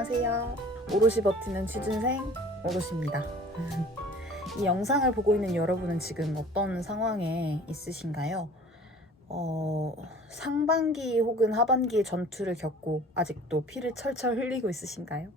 안녕하세요. 오롯이 버티는 취준생 오롯입니다. 이 영상을 보고 있는 여러분은 지금 어떤 상황에 있으신가요? 상반기 혹은 하반기 전투를 겪고 아직도 피를 철철 흘리고 있으신가요?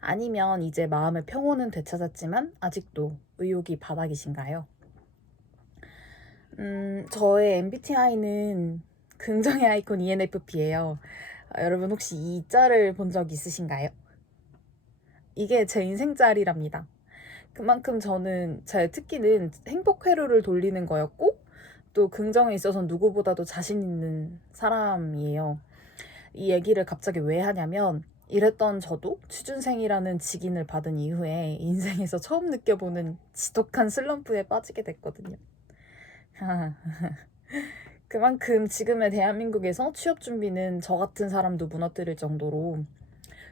아니면 이제 마음의 평온은 되찾았지만 아직도 의욕이 바닥이신가요? 저의 MBTI는 긍정의 아이콘 ENFP예요. 여러분 혹시 이 짤을 본 적 있으신가요? 이게 제 인생 짤이랍니다. 그만큼 저는 제 특기는 행복 회로를 돌리는 거였고 또 긍정에 있어서 누구보다도 자신 있는 사람이에요. 이 얘기를 갑자기 왜 하냐면 이랬던 저도 취준생이라는 직인을 받은 이후에 인생에서 처음 느껴보는 지독한 슬럼프에 빠지게 됐거든요. 그만큼 지금의 대한민국에서 취업 준비는 저 같은 사람도 무너뜨릴 정도로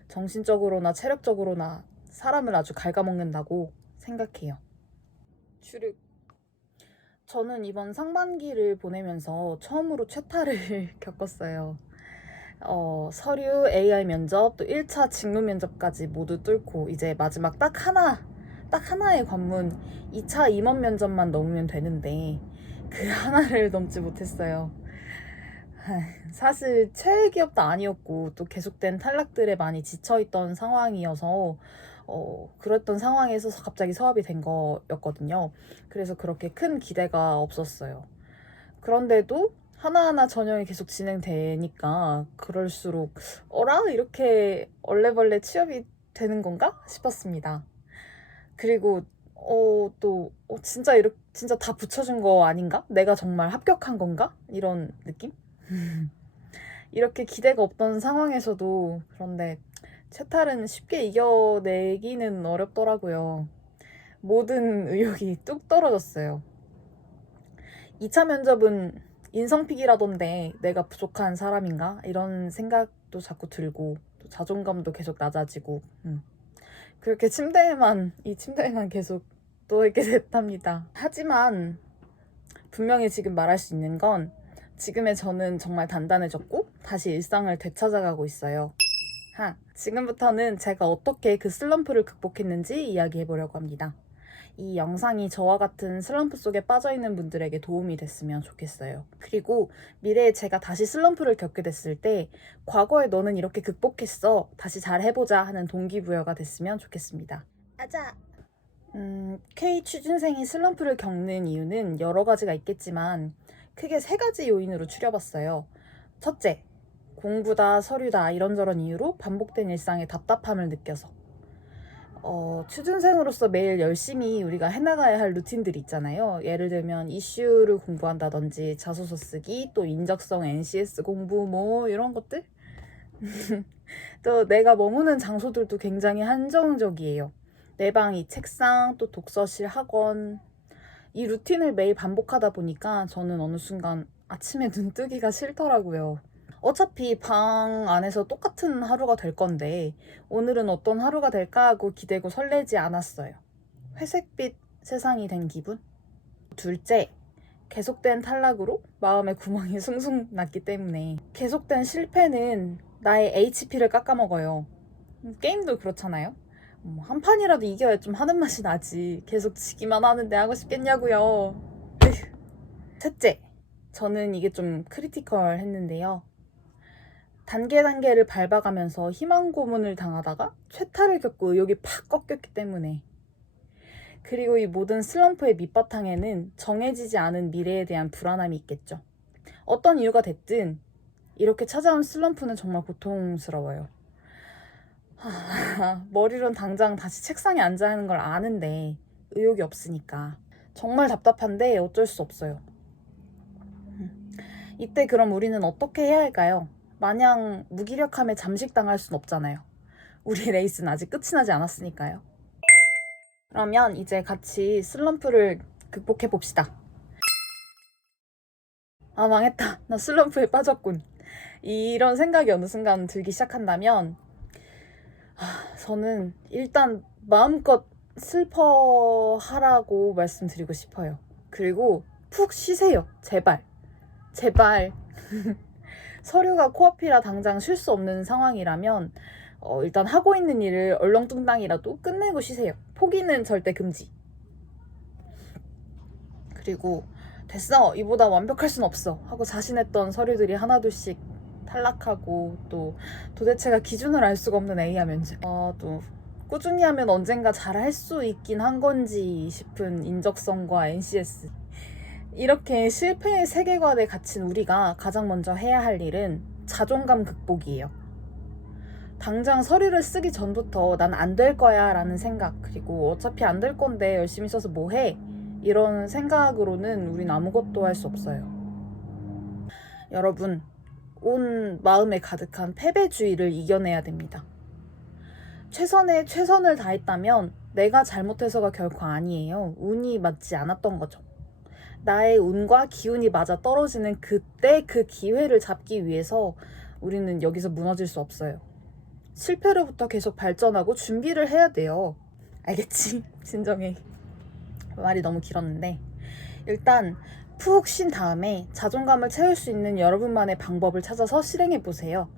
정신적으로나 체력적으로나 사람을 아주 갉아먹는다고 생각해요. 주륵. 저는 이번 상반기를 보내면서 처음으로 최타를 겪었어요. 서류, AI 면접, 또 1차 직무 면접까지 모두 뚫고 이제 마지막 딱 하나의 관문 2차 임원 면접만 넘으면 되는데 그 하나를 넘지 못했어요. 사실 최애 기업도 아니었고 또 계속된 탈락들에 많이 지쳐있던 상황이어서 그랬던 상황에서 갑자기 서합이 된 거였거든요. 그래서 그렇게 큰 기대가 없었어요. 그런데도 하나하나 전형이 계속 진행되니까 그럴수록 어라? 이렇게 얼레벌레 취업이 되는 건가? 싶었습니다. 그리고 진짜 다 붙여준 거 아닌가? 내가 정말 합격한 건가? 이런 느낌? 이렇게 기대가 없던 상황에서도 그런데 채탈은 쉽게 이겨내기는 어렵더라고요. 모든 의욕이 뚝 떨어졌어요. 2차 면접은 인성픽이라던데 내가 부족한 사람인가? 이런 생각도 자꾸 들고 또 자존감도 계속 낮아지고 그렇게 이 침대에만 계속 누워있게 됐답니다. 하지만 분명히 지금 말할 수 있는 건 지금의 저는 정말 단단해졌고 다시 일상을 되찾아가고 있어요. 지금부터는 제가 어떻게 그 슬럼프를 극복했는지 이야기해보려고 합니다. 이 영상이 저와 같은 슬럼프 속에 빠져있는 분들에게 도움이 됐으면 좋겠어요. 그리고 미래에 제가 다시 슬럼프를 겪게 됐을 때 과거에 너는 이렇게 극복했어. 다시 잘해보자 하는 동기부여가 됐으면 좋겠습니다. 아자! K 취준생이 슬럼프를 겪는 이유는 여러 가지가 있겠지만 크게 3가지 요인으로 추려봤어요. 첫째, 공부다, 서류다 이런저런 이유로 반복된 일상에 답답함을 느껴서. 취준생으로서 매일 열심히 우리가 해나가야 할 루틴들이 있잖아요. 예를 들면 이슈를 공부한다든지 자소서 쓰기, 또 인적성 NCS 공부 뭐 이런 것들. 또 내가 머무는 장소들도 굉장히 한정적이에요. 내 방이 책상, 또 독서실, 학원. 이 루틴을 매일 반복하다 보니까 저는 어느 순간 아침에 눈 뜨기가 싫더라고요. 어차피 방 안에서 똑같은 하루가 될 건데 오늘은 어떤 하루가 될까 하고 기대고 설레지 않았어요. 회색빛 세상이 된 기분? 둘째, 계속된 탈락으로 마음의 구멍이 숭숭 났기 때문에 계속된 실패는 나의 HP를 깎아먹어요. 게임도 그렇잖아요. 한 판이라도 이겨야 좀 하는 맛이 나지. 계속 지기만 하는데 하고 싶겠냐고요. 셋째, 저는 이게 좀 크리티컬 했는데요. 단계를 밟아가면서 희망 고문을 당하다가 최타를 겪고 의욕이 팍 꺾였기 때문에. 그리고 이 모든 슬럼프의 밑바탕에는 정해지지 않은 미래에 대한 불안함이 있겠죠. 어떤 이유가 됐든 이렇게 찾아온 슬럼프는 정말 고통스러워요. 머리론 당장 다시 책상에 앉아야 하는 걸 아는데 의욕이 없으니까 정말 답답한데 어쩔 수 없어요. 이때 그럼 우리는 어떻게 해야 할까요? 마냥 무기력함에 잠식당할 순 없잖아요. 우리 레이스는 아직 끝이 나지 않았으니까요. 그러면 이제 같이 슬럼프를 극복해 봅시다. 아, 망했다. 나 슬럼프에 빠졌군. 이런 생각이 어느 순간 들기 시작한다면 저는 일단 마음껏 슬퍼하라고 말씀드리고 싶어요. 그리고 푹 쉬세요. 제발. 서류가 코앞이라 당장 쉴 수 없는 상황이라면 일단 하고 있는 일을 얼렁뚱땅이라도 끝내고 쉬세요. 포기는 절대 금지. 그리고 됐어, 이보다 완벽할 순 없어 하고 자신했던 서류들이 하나둘씩 탈락하고, 또 도대체가 기준을 알 수가 없는 A야 면접, 또 꾸준히 하면 언젠가 잘할 수 있긴 한 건지 싶은 인적성과 NCS. 이렇게 실패의 세계관에 갇힌 우리가 가장 먼저 해야 할 일은 자존감 극복이에요. 당장 서류를 쓰기 전부터 난 안 될 거야 라는 생각, 그리고 어차피 안 될 건데 열심히 써서 뭐 해? 이런 생각으로는 우린 아무것도 할 수 없어요. 여러분, 온 마음에 가득한 패배주의를 이겨내야 됩니다. 최선의 최선을 다했다면 내가 잘못해서가 결코 아니에요. 운이 맞지 않았던 거죠. 나의 운과 기운이 맞아 떨어지는 그때 그 기회를 잡기 위해서 우리는 여기서 무너질 수 없어요. 실패로부터 계속 발전하고 준비를 해야 돼요. 알겠지? 진정해. 말이 너무 길었는데, 일단 푹 쉰 다음에 자존감을 채울 수 있는 여러분만의 방법을 찾아서 실행해 보세요.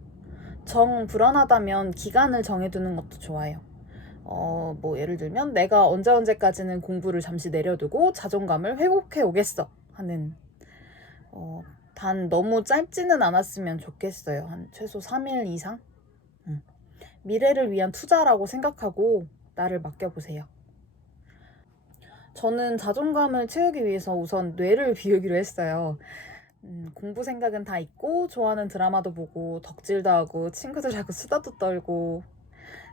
정 불안하다면 기간을 정해두는 것도 좋아요. 뭐 예를 들면 내가 언제까지는 공부를 잠시 내려두고 자존감을 회복해 오겠어 하는, 단 너무 짧지는 않았으면 좋겠어요. 한 최소 3일 이상? 미래를 위한 투자라고 생각하고 나를 맡겨보세요. 저는 자존감을 채우기 위해서 우선 뇌를 비우기로 했어요. 공부 생각은 다 있고, 좋아하는 드라마도 보고, 덕질도 하고, 친구들하고 수다도 떨고,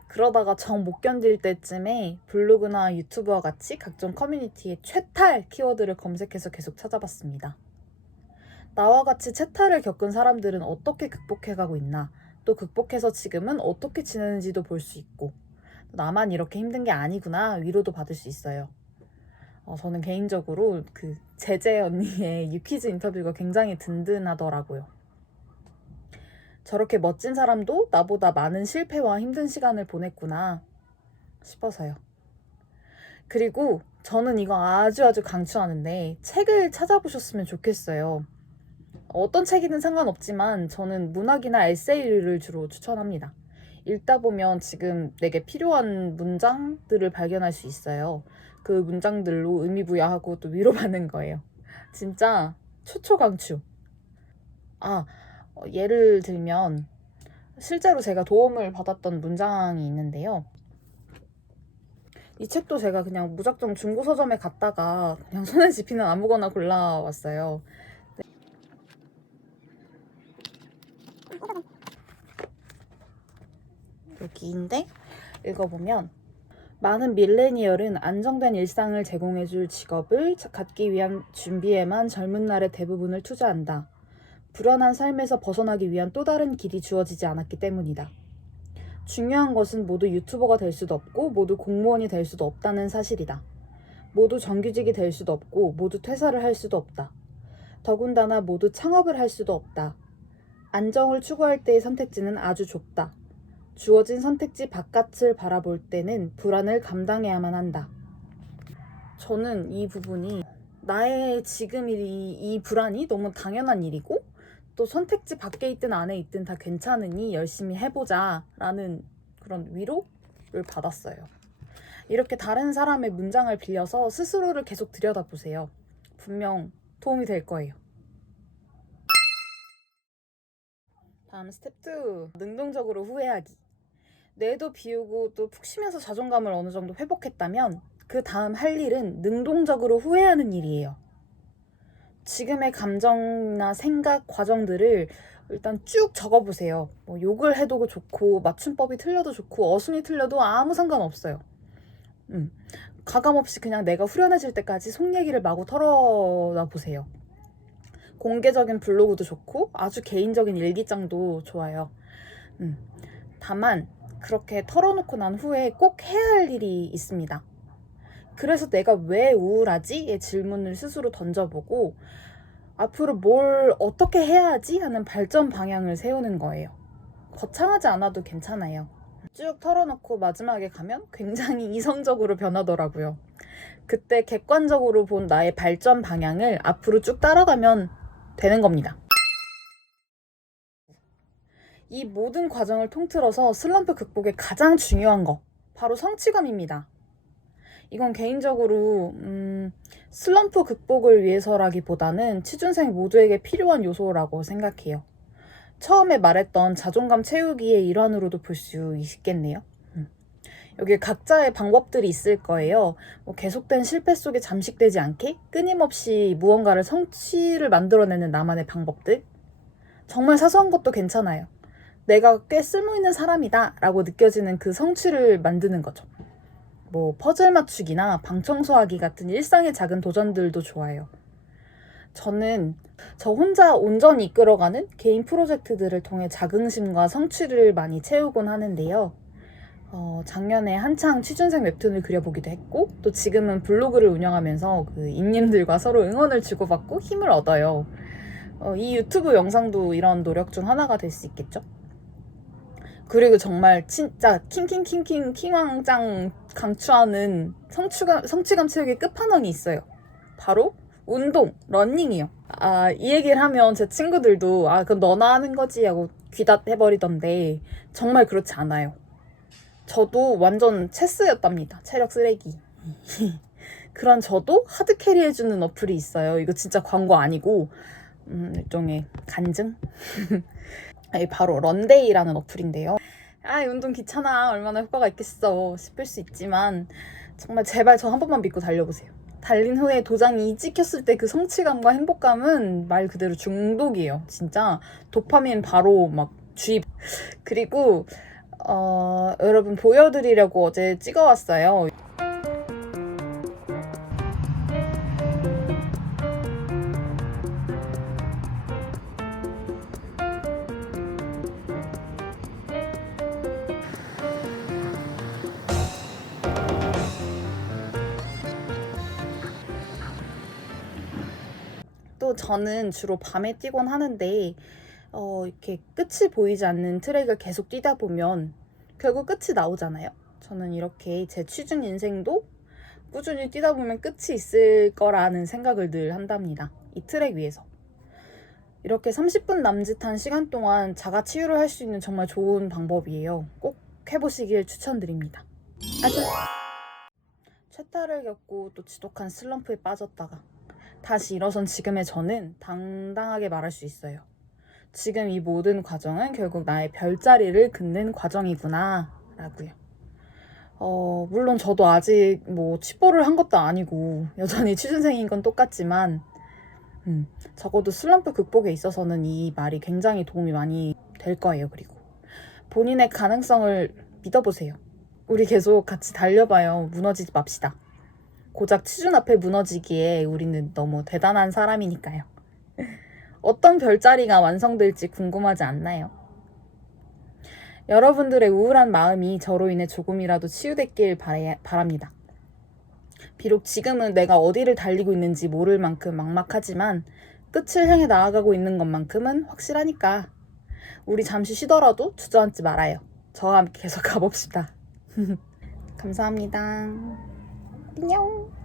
그러다가 정 못 견딜 때쯤에 블로그나 유튜브와 같이 각종 커뮤니티에 최탈 키워드를 검색해서 계속 찾아봤습니다. 나와 같이 최탈을 겪은 사람들은 어떻게 극복해가고 있나, 또 극복해서 지금은 어떻게 지내는지도 볼 수 있고, 나만 이렇게 힘든 게 아니구나 위로도 받을 수 있어요. 저는 개인적으로 그 제재 언니의 유퀴즈 인터뷰가 굉장히 든든하더라고요. 저렇게 멋진 사람도 나보다 많은 실패와 힘든 시간을 보냈구나 싶어서요. 그리고 저는 이거 아주 강추하는데, 책을 찾아보셨으면 좋겠어요. 어떤 책이든 상관없지만 저는 문학이나 에세이를 주로 추천합니다. 읽다 보면 지금 내게 필요한 문장들을 발견할 수 있어요. 그 문장들로 의미부여하고 또 위로받는 거예요. 진짜 초초강추. 예를 들면 실제로 제가 도움을 받았던 문장이 있는데요. 이 책도 제가 그냥 무작정 중고 서점에 갔다가 그냥 손에 집히는 아무거나 골라왔어요. 여기인데, 읽어보면, 많은 밀레니얼은 안정된 일상을 제공해줄 직업을 갖기 위한 준비에만 젊은 날의 대부분을 투자한다. 불안한 삶에서 벗어나기 위한 또 다른 길이 주어지지 않았기 때문이다. 중요한 것은 모두 유튜버가 될 수도 없고 모두 공무원이 될 수도 없다는 사실이다. 모두 정규직이 될 수도 없고 모두 퇴사를 할 수도 없다. 더군다나 모두 창업을 할 수도 없다. 안정을 추구할 때의 선택지는 아주 좁다. 주어진 선택지 바깥을 바라볼 때는 불안을 감당해야만 한다. 저는 이 부분이 나의 지금 이 불안이 너무 당연한 일이고, 또 선택지 밖에 있든 안에 있든 다 괜찮으니 열심히 해보자 라는 그런 위로를 받았어요. 이렇게 다른 사람의 문장을 빌려서 스스로를 계속 들여다보세요. 분명 도움이 될 거예요. 다음 스텝 2. 능동적으로 후회하기. 뇌도 비우고 또 푹 쉬면서 자존감을 어느 정도 회복했다면 그 다음 할 일은 능동적으로 후회하는 일이에요. 지금의 감정이나 생각, 과정들을 일단 쭉 적어보세요. 뭐 욕을 해도 좋고, 맞춤법이 틀려도 좋고, 어순이 틀려도 아무 상관없어요. 가감없이 그냥 내가 후련해질 때까지 속 얘기를 마구 털어놔 보세요. 공개적인 블로그도 좋고, 아주 개인적인 일기장도 좋아요. 다만 그렇게 털어놓고 난 후에 꼭 해야 할 일이 있습니다. 그래서 내가 왜 우울하지? 의 질문을 스스로 던져보고 앞으로 뭘 어떻게 해야 하지? 하는 발전 방향을 세우는 거예요. 거창하지 않아도 괜찮아요. 쭉 털어놓고 마지막에 가면 굉장히 이성적으로 변하더라고요. 그때 객관적으로 본 나의 발전 방향을 앞으로 쭉 따라가면 되는 겁니다. 이 모든 과정을 통틀어서 슬럼프 극복의 가장 중요한 거, 바로 성취감입니다. 이건 개인적으로 슬럼프 극복을 위해서라기보다는 취준생 모두에게 필요한 요소라고 생각해요. 처음에 말했던 자존감 채우기의 일환으로도 볼 수 있겠네요. 여기 각자의 방법들이 있을 거예요. 계속된 실패 속에 잠식되지 않게 끊임없이 무언가를 성취를 만들어내는 나만의 방법들. 정말 사소한 것도 괜찮아요. 내가 꽤 쓸모있는 사람이다 라고 느껴지는 그 성취를 만드는 거죠. 퍼즐 맞추기나 방 청소하기 같은 일상의 작은 도전들도 좋아요. 저는 저 혼자 온전히 이끌어가는 개인 프로젝트들을 통해 자긍심과 성취를 많이 채우곤 하는데요. 작년에 한창 취준생 웹툰을 그려보기도 했고, 또 지금은 블로그를 운영하면서 그 닉님들과 서로 응원을 주고받고 힘을 얻어요. 이 유튜브 영상도 이런 노력 중 하나가 될 수 있겠죠? 그리고 정말 진짜 킹왕짱 강추하는 성취감 채우기 끝판왕이 있어요. 바로 운동, 러닝이요. 이 얘기를 하면 제 친구들도 그럼 너나 하는 거지 하고 귀닫해버리던데 정말 그렇지 않아요. 저도 완전 체스였답니다. 체력 쓰레기. 그런 저도 하드캐리 해주는 어플이 있어요. 이거 진짜 광고 아니고 일종의 간증? 바로 런데이라는 어플인데요. 운동 귀찮아. 얼마나 효과가 있겠어 싶을 수 있지만 정말 제발 저 한 번만 믿고 달려보세요. 달린 후에 도장이 찍혔을 때 그 성취감과 행복감은 말 그대로 중독이에요. 진짜 도파민 바로 막 주입. 그리고 여러분 보여드리려고 어제 찍어왔어요. 또 저는 주로 밤에 뛰곤 하는데 이렇게 끝이 보이지 않는 트랙을 계속 뛰다 보면 결국 끝이 나오잖아요. 저는 이렇게 제 취준 인생도 꾸준히 뛰다 보면 끝이 있을 거라는 생각을 늘 한답니다. 이 트랙 위에서. 이렇게 30분 남짓한 시간 동안 자가 치유를 할 수 있는 정말 좋은 방법이에요. 꼭 해보시길 추천드립니다. 최타를 겪고 또 지독한 슬럼프에 빠졌다가 다시 일어선 지금의 저는 당당하게 말할 수 있어요. 지금 이 모든 과정은 결국 나의 별자리를 긋는 과정이구나 라고요. 물론 저도 아직 취뽀를 한 것도 아니고 여전히 취준생인 건 똑같지만 적어도 슬럼프 극복에 있어서는 이 말이 굉장히 도움이 많이 될 거예요. 그리고 본인의 가능성을 믿어보세요. 우리 계속 같이 달려봐요. 무너지지 맙시다. 고작 취준 앞에 무너지기에 우리는 너무 대단한 사람이니까요. 어떤 별자리가 완성될지 궁금하지 않나요? 여러분들의 우울한 마음이 저로 인해 조금이라도 치유됐길 바랍니다. 비록 지금은 내가 어디를 달리고 있는지 모를 만큼 막막하지만 끝을 향해 나아가고 있는 것만큼은 확실하니까 우리 잠시 쉬더라도 주저앉지 말아요. 저와 함께 계속 가봅시다. 감사합니다. 안녕.